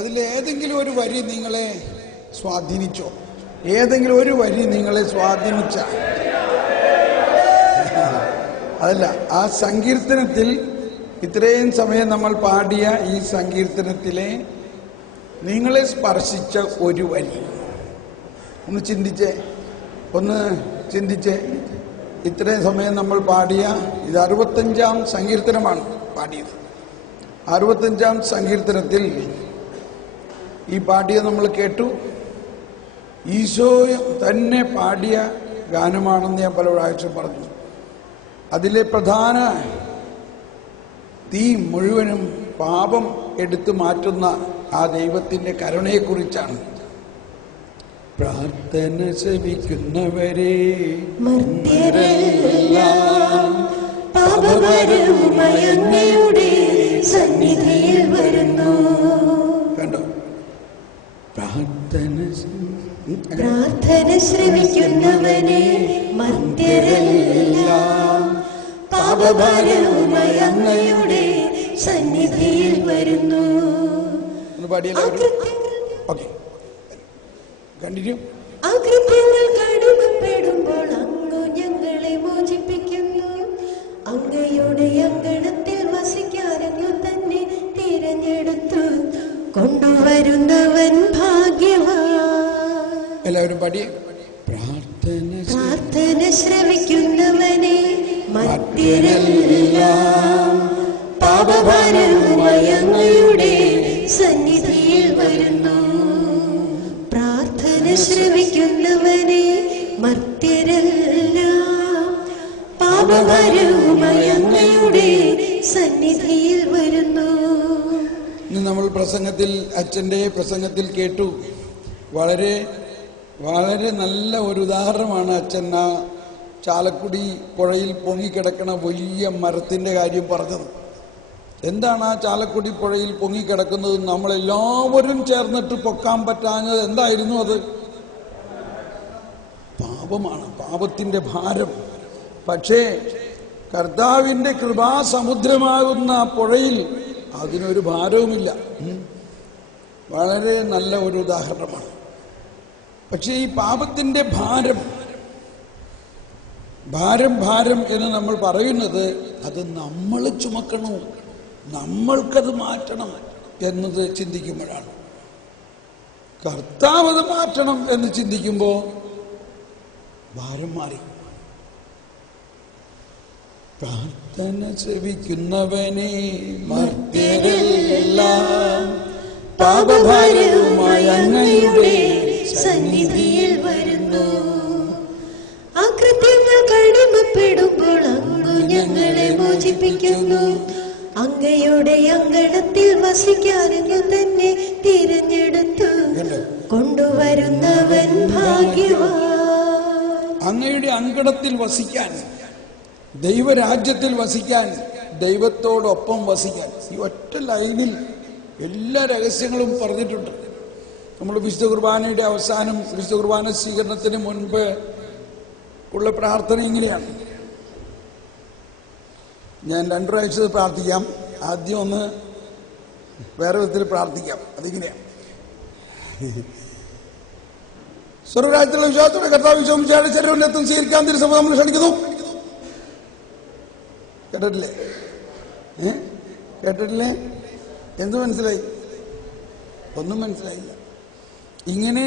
അതിലേതെങ്കിലും ഒരു വരി നിങ്ങളെ സ്വാധീനിച്ചോ? ഏതെങ്കിലും ഒരു വരി നിങ്ങളെ സ്വാധീനിച്ച? അതല്ല, ആ സങ്കീർത്തനത്തിൽ ഇത്രയും സമയം നമ്മൾ പാടിയ ഈ സങ്കീർത്തനത്തിലെ നിങ്ങളെ സ്പർശിച്ച ഒരു വരി ഒന്ന് ചിന്തിച്ചേ. ഇത്രയും സമയം നമ്മൾ പാടിയ ഇത് 65-ാം സങ്കീർത്തനമാണ് പാടിയത്. 65-ാം സങ്കീർത്തനത്തിൽ ഈ പാടിയ നമ്മൾ കേട്ടു. ഈശോ തന്നെ പാടിയ ഗാനമാണെന്ന് ഞാൻ പല പ്രാവശ്യം പറഞ്ഞു. അതിലെ പ്രധാന തീം മുഴുവനും പാപം എടുത്തു മാറ്റുന്ന ആ ദൈവത്തിൻ്റെ കരുണയെക്കുറിച്ചാണ്. പ്രാർത്ഥന ശ്രവിക്കുന്നവരെ കണ്ടോ? പ്രാർത്ഥന ശ്രവിക്കുന്നവനെ മർത്യരെല്ലാം പാപഭാരവുമായി അങ്ങയുടെ സന്നിധിയിൽ വരുന്നു. അകൃത്യങ്ങൾ കടുമപ്പെടുമ്പോൾ അങ്ങ് ഞങ്ങളെ മോചിപ്പിക്കുന്നു. അങ്ങയുടെ അങ്കണത്തിൽ വസിക്കാനങ്ങ് തന്നെ തിരഞ്ഞെടുത്തു കൊണ്ടുവരുന്നവൻ ഭാഗ്യവാൻ. എല്ലാവരും പാടി. പ്രാർത്ഥന ശ്രവിക്കുന്നവനെ മർത്യരെല്ലാം പാപഭാരവുമായി അങ്ങയുടെ സന്നിധിയിൽ വരുന്നു. പ്രാർത്ഥന ശ്രവിക്കുന്നവനെ മർത്യരെല്ലാം പാപഭാരവുമായി അങ്ങയുടെ സന്നിധിയിൽ വരുന്നു. നമ്മൾ പ്രസംഗത്തിൽ, അച്ഛൻ്റെ പ്രസംഗത്തിൽ കേട്ടു. വളരെ വളരെ നല്ല ഒരു ഉദാഹരണമാണ് അച്ഛൻ ആ ചാലക്കുടി പുഴയിൽ പൊങ്ങിക്കിടക്കണ വലിയ മരത്തിൻ്റെ കാര്യം പറഞ്ഞത്. എന്താണ് ആ ചാലക്കുടി പുഴയിൽ പൊങ്ങിക്കിടക്കുന്നത്? നമ്മളെല്ലാവരും ചേർന്നിട്ട് പൊക്കാൻ പറ്റാഞ്ഞത് എന്തായിരുന്നു? അത് പാപമാണ്, പാപത്തിൻ്റെ ഭാരം. പക്ഷേ കർത്താവിൻ്റെ കൃപാസമുദ്രമാകുന്ന പുഴയിൽ അതിനൊരു ഭാരവുമില്ല. വളരെ നല്ല ഒരു ഉദാഹരണമാണ്. പക്ഷേ ഈ പാപത്തിൻ്റെ ഭാരം എന്ന് നമ്മൾ പറയുന്നത് അത് നമ്മൾ ചുമക്കണോ, നമ്മൾക്കത് മാറ്റണം എന്നത് ചിന്തിക്കുമ്പോഴാണ്. കർത്താവ് അത് മാറ്റണം എന്ന് ചിന്തിക്കുമ്പോൾ ഭാരം മാറി. പ്രാർത്ഥന ശ്രവിക്കുന്നവനെ മർത്യരെല്ലാം പാപഭാരവുമായി അങ്ങയുടെ സന്നിധിയിൽ വരുന്നു. അകൃത്യങ്ങൾ കടുമപ്പെടുമ്പോൾ അങ്ങ് ഞങ്ങളെ മോചിപ്പിക്കുന്നു. അങ്ങയുടെ അങ്കണത്തിൽ വസിക്കാനങ്ങ് തന്നെ തിരഞ്ഞെടുത്തു കൊണ്ടുവരുന്നവൻ ഭാഗ്യവാൻ. അങ്ങയുടെ അങ്കണത്തിൽ വസിക്കാൻ, ദൈവരാജ്യത്തിൽ വസിക്കാൻ, ദൈവത്തോടൊപ്പം വസിക്കാൻ. ഈ ഒറ്റ ലൈനിൽ എല്ലാ രഹസ്യങ്ങളും പറഞ്ഞിട്ടുണ്ട്. നമ്മൾ വിശുദ്ധ കുർബാനയുടെ അവസാനം, വിശുദ്ധ കുർബാന സ്വീകരണത്തിന് മുൻപ് ഉള്ള പ്രാർത്ഥന ഇങ്ങനെയാണ്. ഞാൻ 2 പ്രാവശ്യം പ്രാർത്ഥിക്കാം. ആദ്യം ഒന്ന് വേറെ വിധത്തിൽ പ്രാർത്ഥിക്കാം. അതിങ്ങനെയാണ്. സ്വർഗ്ഗരാജ്യത്തിലുള്ള വിശ്വാസത്തോടെ കർത്താവ് വിശ്വസിച്ചാണ് ശരീരത്തും സ്വീകരിക്കാൻ തിരുസഭ നമ്മൾ ക്ഷണിക്കുന്നു. കേട്ടിട്ടില്ലേ? എന്ത് മനസ്സിലായി? ഒന്നും മനസ്സിലായില്ല. ഇങ്ങനെ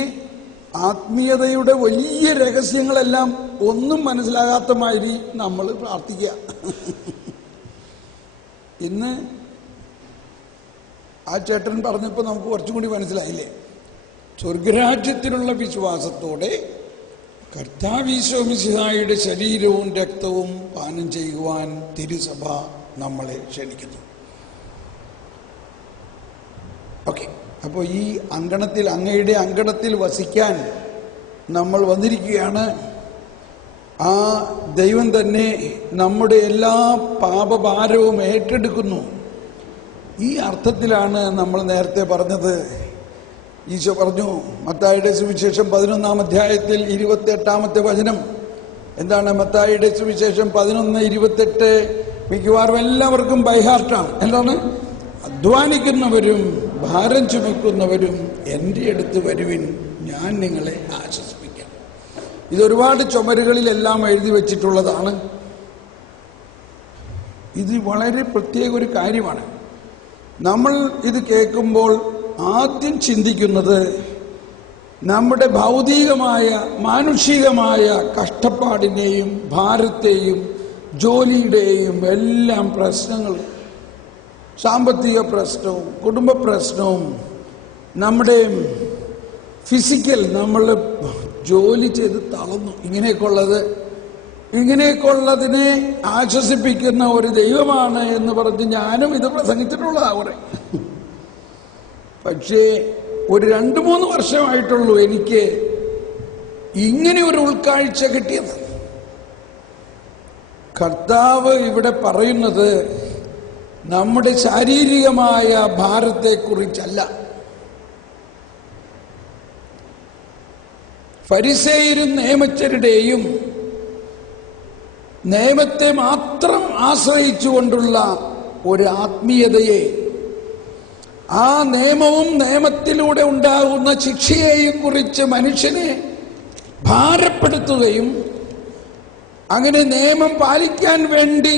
ആത്മീയതയുടെ വലിയ രഹസ്യങ്ങളെല്ലാം ഒന്നും മനസ്സിലാകാത്ത മാതിരി നമ്മൾ പ്രാർത്ഥിക്കുക. ഇന്ന് ആ ചേട്ടൻ പറഞ്ഞപ്പോൾ നമുക്ക് കുറച്ചും കൂടി മനസ്സിലായില്ലേ? സ്വർഗരാജ്യത്തിലുള്ള വിശ്വാസത്തോടെ കർത്താവ് ഈശോ മിശിഹായുടെ ശരീരവും രക്തവും പാനം ചെയ്യുവാൻ തിരുസഭ നമ്മളെ ക്ഷണിക്കുന്നു. ഓക്കെ, അപ്പോൾ ഈ അങ്കണത്തിൽ, അങ്ങയുടെ അങ്കണത്തിൽ വസിക്കാൻ നമ്മൾ വന്നിരിക്കുകയാണ്. ആ ദൈവം തന്നെ നമ്മുടെ എല്ലാ പാപഭാരവും ഏറ്റെടുക്കുന്നു. ഈ അർത്ഥത്തിലാണ് നമ്മൾ നേരത്തെ പറഞ്ഞത്. ഈശോ പറഞ്ഞു, മത്തായിയുടെ സുവിശേഷം 11-ാം അധ്യായത്തിൽ 28-ാമത്തെ വചനം എന്താണ്? മത്തായിയുടെ സുവിശേഷം 11:28 മിക്കവാറും എല്ലാവർക്കും ബൈഹാർട്ടാണ്. എന്താണ്? അധ്വാനിക്കുന്നവരും ഭാരം ചുമക്കുന്നവരും എൻ്റെ അടുത്ത് വരുവിൻ, ഞാൻ നിങ്ങളെ ആശ്വസിപ്പിക്കാം. ഇതൊരുപാട് ചുമരുകളിലെല്ലാം എഴുതി വച്ചിട്ടുള്ളതാണ്. ഇത് വളരെ പ്രത്യേക ഒരു കാര്യമാണ്. നമ്മൾ ഇത് കേൾക്കുമ്പോൾ ആദ്യം ചിന്തിക്കുന്നത് നമ്മുടെ ഭൗതികമായ മാനുഷികമായ കഷ്ടപ്പാടിനെയും ഭാരത്തെയും ജോലിയുടെയും എല്ലാം പ്രശ്നങ്ങൾ, സാമ്പത്തിക പ്രശ്നവും കുടുംബ പ്രശ്നവും നമ്മുടെ ഫിസിക്കൽ, നമ്മൾ ജോലി ചെയ്ത് തളർന്നു, ഇങ്ങനെയൊക്കെയുള്ളതിനെ ആശ്വസിപ്പിക്കുന്ന ഒരു ദൈവമാണ് എന്ന് പറഞ്ഞ് ഞാനും ഇത് പ്രസംഗിച്ചിട്ടുള്ളതാവറെ. പക്ഷേ ഒരു 2-3 വർഷമായിട്ടുള്ളൂ എനിക്ക് ഇങ്ങനെ ഒരു ഉൾക്കാഴ്ച കിട്ടിയത്. കർത്താവ് ഇവിടെ പറയുന്നത് നമ്മുടെ ശാരീരികമായ ഭാരത്തെക്കുറിച്ചല്ല. ഫരിസേയരും നിയമജ്ഞരുടെയും നിയമത്തെ മാത്രം ആശ്രയിച്ചുകൊണ്ടുള്ള ഒരു ആത്മീയതയെ, ആ നിയമവും നിയമത്തിലൂടെ ഉണ്ടാകുന്ന ശിക്ഷയെയും കുറിച്ച് മനുഷ്യനെ ഭാരപ്പെടുത്തുകയും അങ്ങനെ നിയമം പാലിക്കാൻ വേണ്ടി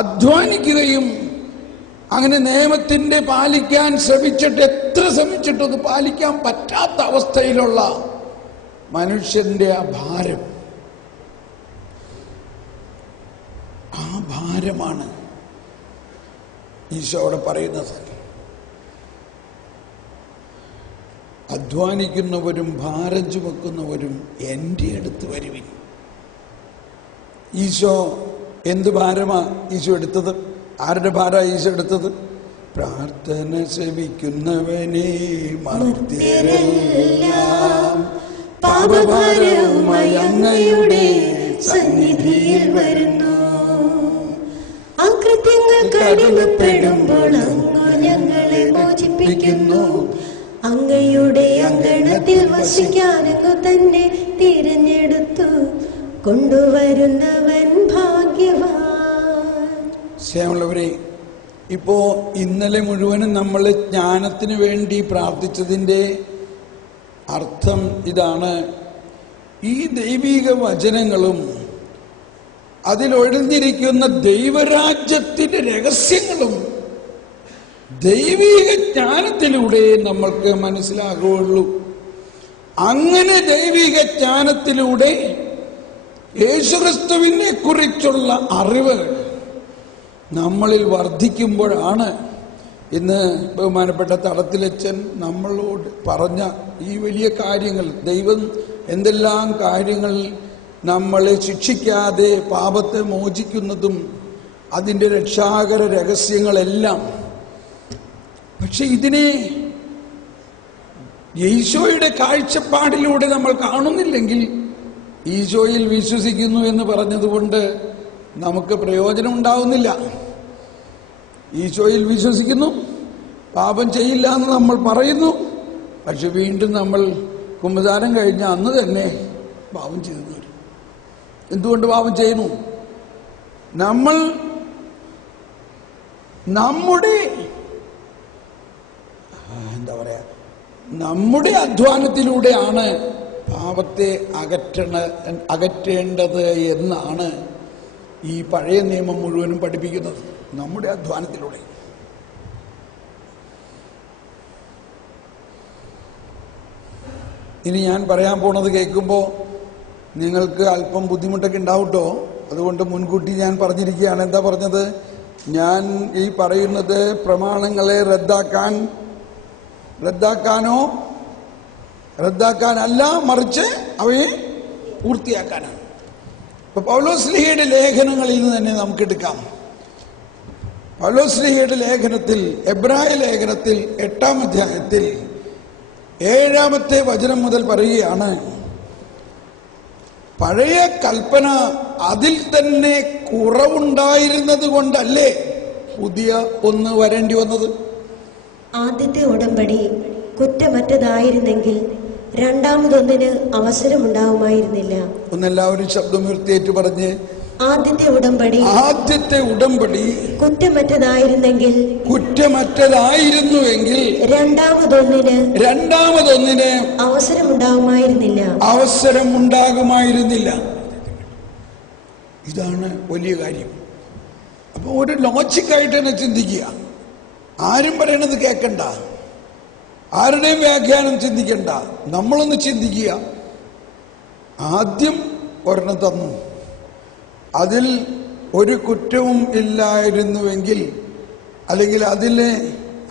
അധ്വാനിക്കുകയും അങ്ങനെ നിയമത്തിന്റെ പാലിക്കാൻ എത്ര ശ്രമിച്ചിട്ടും അത് പാലിക്കാൻ പറ്റാത്ത അവസ്ഥയിലുള്ള മനുഷ്യന്റെ ആ ഭാരം, ആ ഭാരമാണ് ഈശോ അവിടെ പറയുന്നത്. അധ്വാനിക്കുന്നവരും ഭാരം ചുമക്കുന്നവരും എൻ്റെ അടുത്ത് വരുവിൻ. ഈശോ എന്ത് ഭാരമാ ഈശോ എടുത്തത്? ആരുടെ ഭാരമാണ് ഈശോ എടുത്തത്? പ്രാർത്ഥന ശ്രമിക്കുന്നവനെ മർത്യരെല്ലാം പാപഭാരവുമായി അങ്ങയുടെ സന്നിധിയിൽ വരുന്നു. അകൃത്യങ്ങൾ കടിമപ്പെടുമ്പോൾ അങ്ങ് ഞങ്ങളെ മോചിപ്പിക്കുന്നു. അങ്ങയുടെ അങ്കണത്തിൽ വസിക്കാൻ അങ്ങ് തന്നെ തിരഞ്ഞെടുത്തു. കൊണ്ടുവരുന്നവൻ ഭാഗ്യവാൻ. സ്നേഹമുള്ളവരെ, ഇപ്പോ ഇന്നലെ മുഴുവനും നമ്മൾ ജ്ഞാനത്തിന് വേണ്ടി പ്രാർത്ഥിച്ചതിൻ്റെ അർത്ഥം ഇതാണ്. ഈ ദൈവിക വചനങ്ങളും അതിലൊഴിഞ്ഞിരിക്കുന്ന ദൈവരാജ്യത്തിന്റെ രഹസ്യങ്ങളും ദൈവിക ജ്ഞാനത്തിലൂടെ നമ്മൾക്ക് മനസ്സിലാകുകയുള്ളൂ. അങ്ങനെ ദൈവിക ജ്ഞാനത്തിലൂടെ യേശുക്രിസ്തുവിനെ കുറിച്ചുള്ള അറിവ് നമ്മളിൽ വർദ്ധിക്കുമ്പോഴാണ് ഇന്ന് ബഹുമാനപ്പെട്ട തടത്തിലച്ചൻ നമ്മളോട് പറഞ്ഞ ഈ വലിയ കാര്യങ്ങൾ, ദൈവം എന്തെല്ലാം കാര്യങ്ങൾ നമ്മളെ ശിക്ഷിക്കാതെ പാപത്തെ മോചിക്കുന്നതും അതിൻ്റെ രക്ഷാകര രഹസ്യങ്ങളെല്ലാം. പക്ഷെ ഇതിനെ ഈശോയുടെ കാഴ്ചപ്പാടിലൂടെ നമ്മൾ കാണുന്നില്ലെങ്കിൽ, ഈശോയിൽ വിശ്വസിക്കുന്നു എന്ന് പറഞ്ഞതുകൊണ്ട് നമുക്ക് പ്രയോജനം ഉണ്ടാവുന്നില്ല. ഈശോയിൽ വിശ്വസിക്കുന്നു, പാപം ചെയ്യില്ല എന്ന് നമ്മൾ പറയുന്നു, പക്ഷെ വീണ്ടും നമ്മൾ കുമ്പസാരം കഴിഞ്ഞ അന്ന് തന്നെ പാപം ചെയ്തു വരും. എന്തുകൊണ്ട് പാപം ചെയ്യുന്നു? നമ്മൾ നമ്മുടെ അധ്വാനത്തിലൂടെയാണ് പാപത്തെ അകറ്റേണ്ടത് എന്നാണ് ഈ പഴയ നിയമം മുഴുവനും പഠിപ്പിക്കുന്നത്. നമ്മുടെ അധ്വാനത്തിലൂടെ. ഇനി ഞാൻ പറയാൻ പോണത് കേൾക്കുമ്പോൾ നിങ്ങൾക്ക് അല്പം ബുദ്ധിമുട്ടൊക്കെ ഉണ്ടാവട്ടോ. അതുകൊണ്ട് മുൻകൂട്ടി ഞാൻ പറഞ്ഞിരിക്കുകയാണ്. എന്താ പറഞ്ഞത്? ഞാൻ ഈ പറയുന്നത് പ്രമാണങ്ങളെ റദ്ദാക്കാനല്ല, മറിച്ച് അവയെ പൂർത്തിയാക്കാനാണ്. ഇപ്പൊ പൗലോസ്ലീഹയുടെ ലേഖനങ്ങളിൽ നിന്ന് തന്നെ നമുക്ക് എടുക്കാം. പൗലോസ്ലീഹയുടെ ലേഖനത്തിൽ, എബ്രായ ലേഖനത്തിൽ 8-ാം അധ്യായത്തിൽ 7-ാമത്തെ വചനം മുതൽ പറയുകയാണ്, പഴയ കൽപ്പന അതിൽ തന്നെ കുറവുണ്ടായിരുന്നത് കൊണ്ടല്ലേ പുതിയ ഒന്ന് വരേണ്ടി വന്നത്? ആദ്യത്തെ ഉടമ്പടി കുറ്റമറ്റതായിരുന്നെങ്കിൽ രണ്ടാമതൊന്നിന് അവസരമുണ്ടാവുമായിരുന്നില്ല. ഒന്നെല്ലാവരും ശബ്ദമുയർത്തിയേറ്റ് പറഞ്ഞ്, ആദ്യത്തെ ഉടമ്പടി കുറ്റമറ്റതായിരുന്നുവെങ്കിൽ രണ്ടാമതൊന്നിന് അവസരമുണ്ടാകുമായിരുന്നില്ല. ഇതാണ് വലിയ കാര്യം. അപ്പൊ ഒരു ലോജിക്കായിട്ട് തന്നെ ചിന്തിക്കുക. ആരും പറയണത് കേൾക്കണ്ട, ആരുടെയും വ്യാഖ്യാനം ചിന്തിക്കണ്ട. നമ്മളൊന്ന് ചിന്തിക്കുക. ആദ്യം ഒരെണ്ണം തന്നു, അതിൽ ഒരു കുറ്റവും ഇല്ലായിരുന്നുവെങ്കിൽ, അല്ലെങ്കിൽ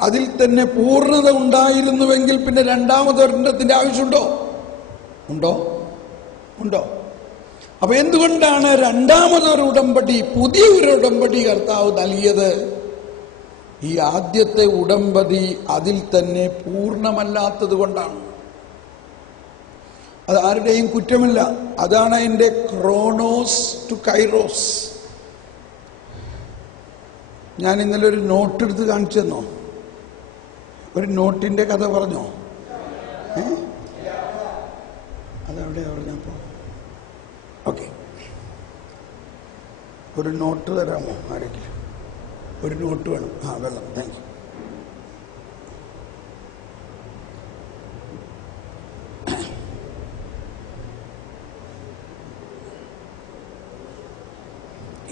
അതിൽ തന്നെ പൂർണ്ണത ഉണ്ടായിരുന്നുവെങ്കിൽ പിന്നെ രണ്ടാമതൊരെണ്ണത്തിന്റെ ആവശ്യമുണ്ടോ? ഉണ്ടോ? അപ്പൊ എന്തുകൊണ്ടാണ് രണ്ടാമതൊരു ഉടമ്പടി, പുതിയൊരു ഉടമ്പടി കർത്താവ് നൽകിയത്? ഈ ആദ്യത്തെ ഉടമ്പടി അതിൽ തന്നെ പൂർണ്ണമല്ലാത്തത് കൊണ്ടാണ്. അത് ആരുടെയും കുറ്റമില്ല. അതാണ് അതിൻ്റെ ക്രോണോസ് ടു കൈറോസ്. ഞാൻ ഇന്നലെ ഒരു നോട്ട് എടുത്ത് കാണിച്ചു തന്നോ? ഒരു നോട്ടിന്റെ കഥ പറഞ്ഞോ? അതെവിടെയാ പറഞ്ഞപ്പോ? ഓക്കെ, ഒരു നോട്ട് തരാമോ ആരെങ്കിലും? ഒരു നോട്ട് വേണം. വെള്ളം. Thank you.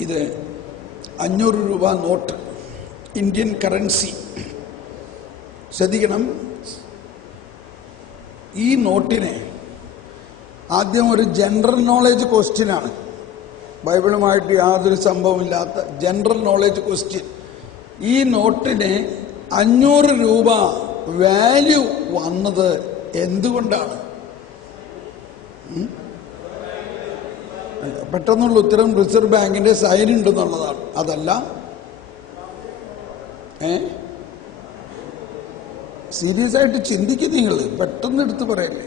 ഇത് 500 രൂപ നോട്ട്, ഇന്ത്യൻ കറൻസി. ശ്രദ്ധിക്കണം, ഈ നോട്ടിനെ ആദ്യം ഒരു ജനറൽ നോളേജ് ക്വസ്റ്റ്യനാണ്, ബൈബിളുമായിട്ട് യാതൊരു സംഭവമില്ലാത്ത ജനറൽ നോളേജ് ക്വസ്റ്റ്യൻ. ഈ നോട്ടിന് 500 രൂപ വാല്യൂ വന്നത് എന്തുകൊണ്ടാണ്? പെട്ടെന്നുള്ള ഉത്തരം റിസർവ് ബാങ്കിന്റെ സൈൻ ഉണ്ടെന്നുള്ളതാണ്. അതല്ല, സീരിയസ് ആയിട്ട് ചിന്തിക്കും നിങ്ങൾ, പെട്ടെന്ന് എടുത്ത് പറയല്ലേ.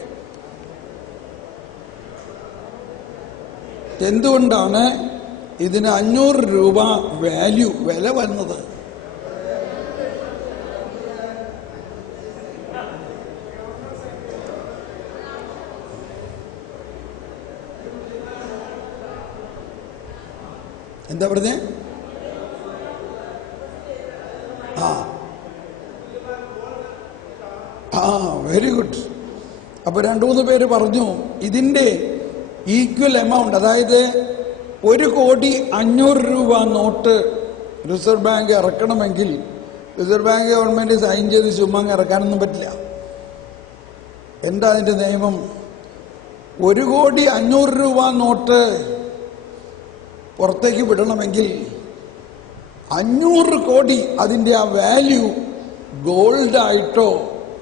എന്തുകൊണ്ടാണ് ഇതിന് 500 രൂപ വില വന്നത്? എന്താ പറഞ്ഞേ? Very good. അപ്പൊ 2-3 പേര് പറഞ്ഞു ഇതിന്റെ ഈക്വൽ എമൗണ്ട്, അതായത് 1,500,000 രൂപ നോട്ട് റിസർവ് ബാങ്ക് ഇറക്കണമെങ്കിൽ റിസർവ് ബാങ്ക് ഗവൺമെന്റ് സൈൻ ചെയ്ത് ചുമ്മാ ഇറക്കാനൊന്നും പറ്റില്ല. എന്താ അതിന്റെ നിയമം? 1,500,000 രൂപ നോട്ട് പുറത്തേക്ക് വിടണമെങ്കിൽ 500 കോടി അതിൻ്റെ ആ വാല്യൂ ഗോൾഡായിട്ടോ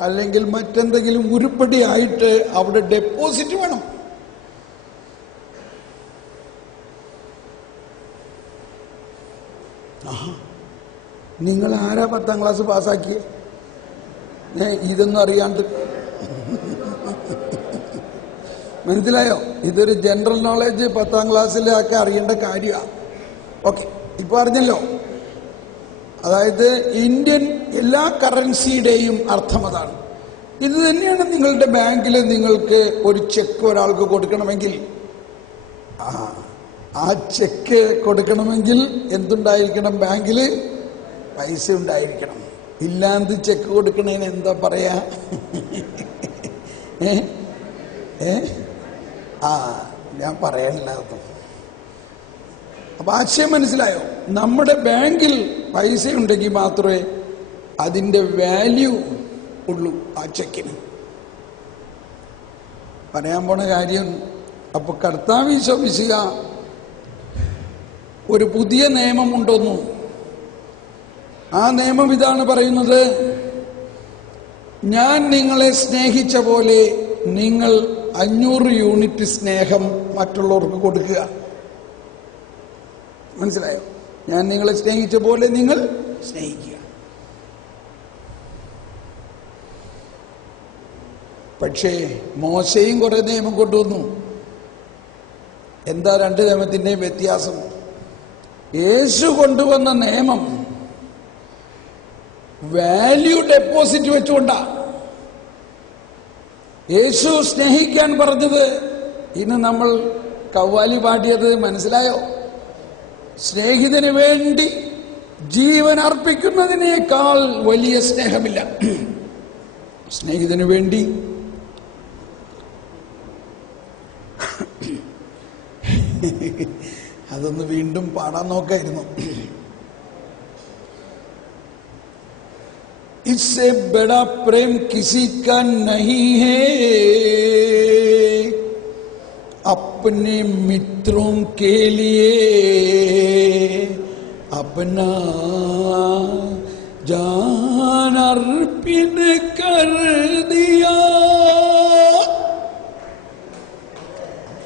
അല്ലെങ്കിൽ മറ്റെന്തെങ്കിലും ഉരുപ്പടി ആയിട്ട് അവിടെ ഡെപ്പോസിറ്റ് വേണം. നിങ്ങൾ ആരാ 10ാം ക്ലാസ് പാസ്സാക്കിയേ? ഇതൊന്നും അറിയാണ്ട് മനസ്സിലായോ? ഇതൊരു ജനറൽ നോളേജ് 10ാം ക്ലാസ്സിലൊക്കെ അറിയേണ്ട കാര്യമാണ്. ഓക്കെ, ഇപ്പൊ അറിഞ്ഞല്ലോ. അതായത് ഇന്ത്യൻ എല്ലാ കറൻസിയുടെയും അർത്ഥം അതാണ്. ഇത് തന്നെയാണ് നിങ്ങളുടെ ബാങ്കിൽ നിങ്ങൾക്ക് ഒരു ചെക്ക് ഒരാൾക്ക് കൊടുക്കണമെങ്കിൽ, ആ ചെക്ക് കൊടുക്കണമെങ്കിൽ എന്തുണ്ടായിരിക്കണം? ബാങ്കിൽ പൈസ ഉണ്ടായിരിക്കണം. ഇല്ലാണ്ട് ചെക്ക് കൊടുക്കണേന് എന്താ പറയാ? ഞാൻ പറയാനില്ല. അപ്പൊ ആശയം മനസ്സിലായോ? നമ്മുടെ ബാങ്കിൽ പൈസ ഉണ്ടെങ്കിൽ മാത്രമേ അതിൻ്റെ വാല്യൂ ഉള്ളൂ ആ ചെക്കിന്. പറയാൻ പോണ കാര്യം, അപ്പൊ കർത്താവ് ഈശോമിശിഹ ഒരു പുതിയ നിയമം ഉണ്ടോന്നു. ആ നിയമം ഇതാണ് പറയുന്നത്: ഞാൻ നിങ്ങളെ സ്നേഹിച്ച പോലെ നിങ്ങൾ 500 യൂണിറ്റ് സ്നേഹം മറ്റുള്ളവർക്ക് കൊടുക്കുക. മനസ്സിലായോ? ഞാൻ നിങ്ങളെ സ്നേഹിച്ച പോലെ നിങ്ങൾ സ്നേഹിക്കുക. പക്ഷേ മോശയും കുറെ നിയമം കൊണ്ടുവന്നു. എന്താ 2 നിയമത്തിന്റെയും വ്യത്യാസം? യേശു കൊണ്ടുവന്ന നിയമം വാല്യൂ ഡെപ്പോസിറ്റ് വെച്ചുകൊണ്ടാ. യേശു സ്നേഹിക്കാൻ പറഞ്ഞത്, ഇന്ന് നമ്മൾ കവ്വാലി പാടിയത് മനസ്സിലായോ? സ്നേഹിതന് വേണ്ടി ജീവൻ അർപ്പിക്കുന്നതിനേക്കാൾ വലിയ സ്നേഹമില്ല. സ്നേഹിതന് വേണ്ടി അതൊന്ന് വീണ്ടും പാടാൻ നോക്കായിരുന്നു. इससे बड़ा प्रेम किसी का नहीं है, अपने मित्रों के लिए अपना जान अर्पित कर दिया.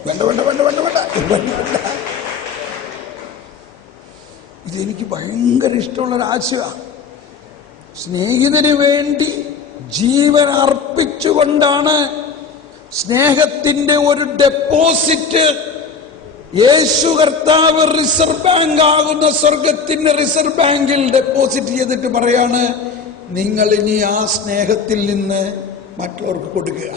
വേണ്ട വേണ്ട വേണ്ട വേണ്ട വേണ്ട വേണ്ട. ഇതെനിക്ക് ഭയങ്കര ഇഷ്ടമുള്ളൊരു ആശയമാണ്. സ്നേഹിതന് വേണ്ടി ജീവൻ അർപ്പിച്ചുകൊണ്ടാണ് സ്നേഹത്തിന്റെ ഒരു ഡെപ്പോസിറ്റ് യേശു കർത്താവ് റിസർവ് ബാങ്ക് ആകുന്ന സ്വർഗത്തിന്റെ റിസർവ് ബാങ്കിൽ ഡെപ്പോസിറ്റ് ചെയ്തിട്ട് പറയാണ്, നിങ്ങൾ ഇനി ആ സ്നേഹത്തിൽ നിന്ന് മറ്റുള്ളവർക്ക് കൊടുക്കുക.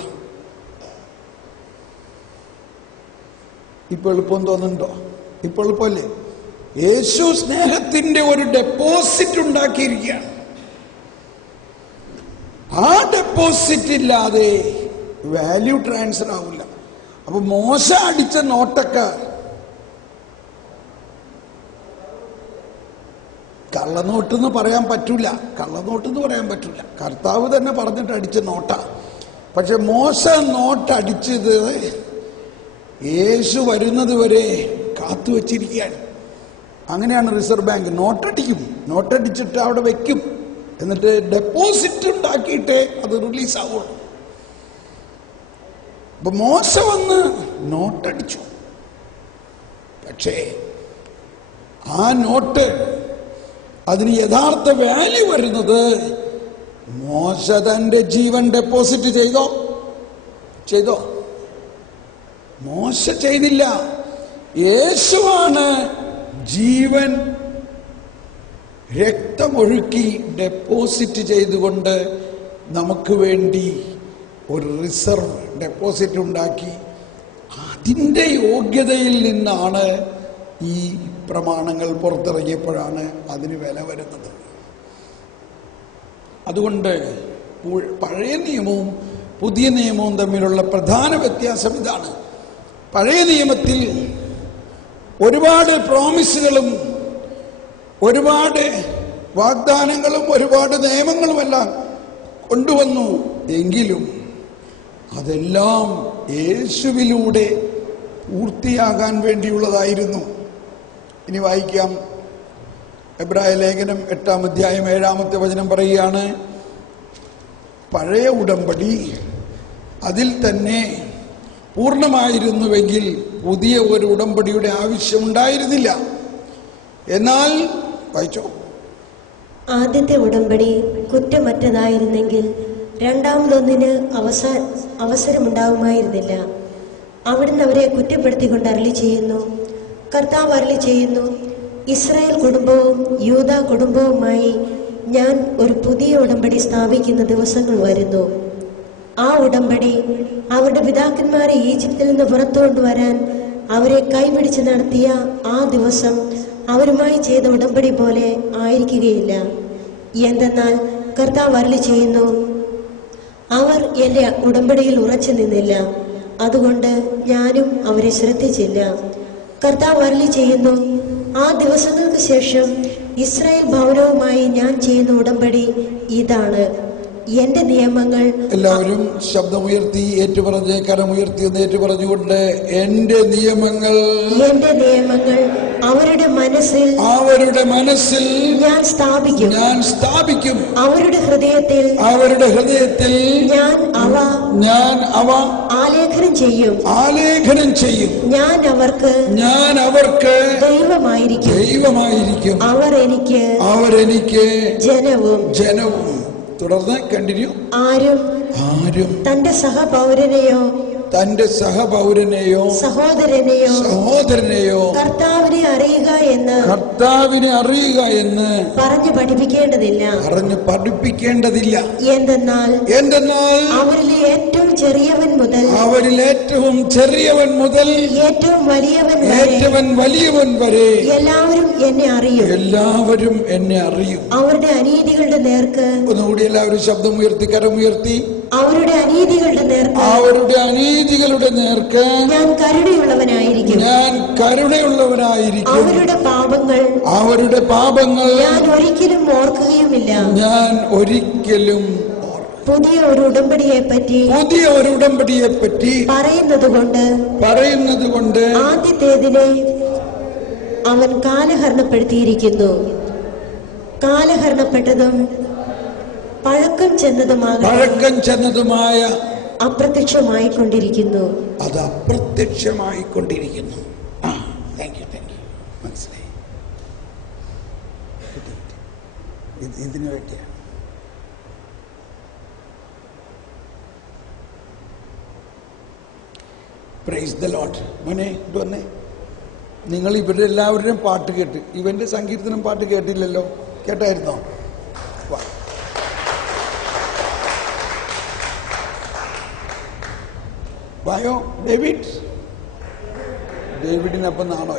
ഇപ്പൊ എളുപ്പം തോന്നുന്നുണ്ടോ? ഇപ്പൊ എളുപ്പമല്ലേ? യേശു സ്നേഹത്തിന്റെ ഒരു ഡെപ്പോസിറ്റ് ഉണ്ടാക്കിയിരിക്കുകയാണ്. ആ ഡെപ്പോസിറ്റ് ഇല്ലാതെ വാല്യൂ ട്രാൻസ്ഫർ ആവില്ല. അപ്പൊ മോശ അടിച്ച നോട്ടൊക്കെ കള്ളനോട്ടെന്ന് പറയാൻ പറ്റൂല. കള്ളനോട്ടെന്ന് പറയാൻ പറ്റൂല. കർത്താവ് തന്നെ പറഞ്ഞിട്ട് അടിച്ച നോട്ട. പക്ഷെ മോശ നോട്ടടിച്ചത് യേശു വരുന്നത് വരെ കാത്തു വച്ചിരിക്കുകയാണ്. അങ്ങനെയാണ് റിസർവ് ബാങ്ക്. നോട്ടടിക്കും, നോട്ടടിച്ചിട്ട് അവിടെ വെക്കും, എന്നിട്ട് ഡെപ്പോസിറ്റ് ഉണ്ടാക്കിയിട്ടേ അത് റിലീസ് ആവുള്ളൂ. അപ്പൊ മോശ വന്ന് നോട്ടടിച്ചു. പക്ഷേ ആ നോട്ട് അതിന് യഥാർത്ഥ വാല്യൂ വരുന്നത് മോശ തന്റെ ജീവൻ ഡെപ്പോസിറ്റ് ചെയ്തോ? മോശ ചെയ്തില്ല. യേശുവാണ് ജീവൻ രക്തമൊഴുക്കി ഡെപ്പോസിറ്റ് ചെയ്തുകൊണ്ട് നമുക്ക് വേണ്ടി ഒരു റിസർവ് ഡെപ്പോസിറ്റ് ഉണ്ടാക്കി. അതിൻ്റെ യോഗ്യതയിൽ നിന്നാണ് ഈ പ്രമാണങ്ങൾ പുറത്തിറങ്ങിയപ്പോഴാണ് അതിന് വില വരുന്നത്. അതുകൊണ്ട് പഴയ നിയമവും പുതിയ നിയമവും തമ്മിലുള്ള പ്രധാന വ്യത്യാസം ഇതാണ്. പഴയ നിയമത്തിൽ ഒരുപാട് പ്രോമിസുകളും ഒരുപാട് വാഗ്ദാനങ്ങളും ഒരുപാട് നിയമങ്ങളുമെല്ലാം കൊണ്ടുവന്നു. എങ്കിലും അതെല്ലാം യേശുവിലൂടെ പൂർത്തിയാകാൻ വേണ്ടിയുള്ളതായിരുന്നു. ഇനി വായിക്കാം. എബ്രായ ലേഖനം 8-ാം അധ്യായം 7-ാമത്തെ വചനം പറയുകയാണ്, പഴയ ഉടമ്പടി അതിൽ തന്നെ പൂർണ്ണമായിരുന്നുവെങ്കിൽ പുതിയ ഒരു ഉടമ്പടിയുടെ ആവശ്യമുണ്ടായിരുന്നില്ല. എന്നാൽ വായിച്ചോ, ആദ്യത്തെ ഉടമ്പടി കുറ്റമറ്റതായിരുന്നെങ്കിൽ രണ്ടാമതൊന്നിന് അവസരമുണ്ടാവുമായിരുന്നില്ല. അവിടുന്ന് അവരെ കുറ്റപ്പെടുത്തിക്കൊണ്ട് അരുളി ചെയ്യുന്നു, കർത്താവ് അരുളി ചെയ്യുന്നു, ഇസ്രായേൽ കുടുംബവും യൂദ കുടുംബവുമായി ഞാൻ ഒരു പുതിയ ഉടമ്പടി സ്ഥാപിക്കുന്ന ദിവസങ്ങൾ വരുന്നു. ആ ഉടമ്പടി അവരുടെ പിതാക്കന്മാരെ ഈജിപ്തിൽ നിന്ന് പുറത്തു കൊണ്ടുവരാൻ അവരെ കൈപിടിച്ച് നടത്തിയ ആ ദിവസം അവരുമായി ചെയ്ത ഉടമ്പടി പോലെ ആയിരിക്കുകയില്ല. എന്തെന്നാൽ കർത്താവ് അരുളി ചെയ്യുന്നു, അവർ എൻ്റെ ഉടമ്പടിയിൽ ഉറച്ചു നിന്നില്ല, അതുകൊണ്ട് ഞാനും അവരെ ശ്രദ്ധിച്ചില്ല. കർത്താവ് അരുളി ചെയ്യുന്നു, ആ ദിവസങ്ങൾക്ക് ശേഷം ഇസ്രായേൽ ഭവനവുമായി ഞാൻ ചെയ്യുന്ന ഉടമ്പടി ഇതാണ്, എന്റെ നിയമങ്ങൾ. എല്ലാവരും ശബ്ദമുയർത്തി ഏറ്റുപറഞ്ഞ് കരമുയർത്തി ഒന്ന് ഏറ്റുപറഞ്ഞുകൊണ്ട്, എന്റെ നിയമങ്ങൾ അവരുടെ മനസ്സിൽ ഞാൻ സ്ഥാപിക്കും. അവരുടെ ഹൃദയത്തിൽ ഞാൻ അവ ആലേഖനം ചെയ്യും. ഞാൻ അവർക്ക് ദൈവമായിരിക്കും. അവർ എനിക്ക് ജനവും. തുടർന്ന് കണ്ടിന്യൂ. ആരും തന്റെ സഹപൗരനെയോ സഹോദരനെയോ കർത്താവിനെ അറിയുക എന്ന് പറഞ്ഞു പഠിപ്പിക്കേണ്ടതില്ല. എന്തെന്നാൽ അവരിലെ ഏറ്റവും ചെറിയവൻ മുതൽ ഏറ്റവും വലിയവൻ വരെ എല്ലാവരും എന്നെ അറിയും. അവരുടെ അനീതികളുടെ നേർക്ക് ഒന്നുകൂടി എല്ലാവരും ശബ്ദം ഉയർത്തി, കരമുയർത്തി. അവരുടെ അനീതികളുടെ നേർക്ക് ഞാൻ കരുണയുള്ളവനായിരിക്കും. അവരുടെ പാപങ്ങൾ ഞാൻ ഒരിക്കലും ഓർക്കുകയുമില്ല. പുതിയ ഒരു ഉടമ്പടിയെ പറ്റി പറയുന്നത് കൊണ്ട് ആദ്യത്തേതിനെ അവൻ കാലഹരണപ്പെടുത്തിയിരിക്കുന്നു. കാലഹരണപ്പെട്ടതും പഴക്കം ചെന്നതുമായ അപ്രത്യക്ഷമായിക്കൊണ്ടിരിക്കുന്നു. അത് അപ്രത്യക്ഷമായിക്കൊണ്ടിരിക്കുന്നു. മനസ്സിലായി? ഇതിനു വേണ്ടിയാണ്. Praise the Lord. മോനെ ഇത് വന്നേ. നിങ്ങൾ ഇവരുടെ എല്ലാവരുടെയും പാട്ട് കേട്ട്, ഇവന്റെ സങ്കീർത്തനം പാട്ട് കേട്ടില്ലല്ലോ? കേട്ടായിരുന്നോ? വായോ ഡേവിഡിനപ്പം നാണോ?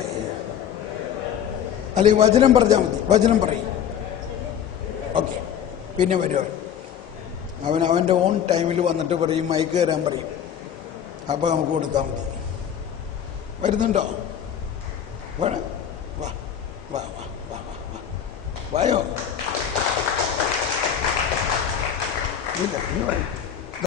അല്ലെങ്കിൽ വചനം പറഞ്ഞാൽ മതി. വചനം പറയും. ഓക്കെ, പിന്നെ വരും അവൻ അവൻ്റെ ഓൺ ടൈമിൽ വന്നിട്ട് പറയും, മൈക്ക് തരാൻ പറയും. അപ്പോൾ നമുക്ക് കൊടുത്താൽ മതി. വരുന്നുണ്ടോ? വേണം. വാ വാ വാ വാ വാ വായോ. ഇല്ല, ഇനി വരും.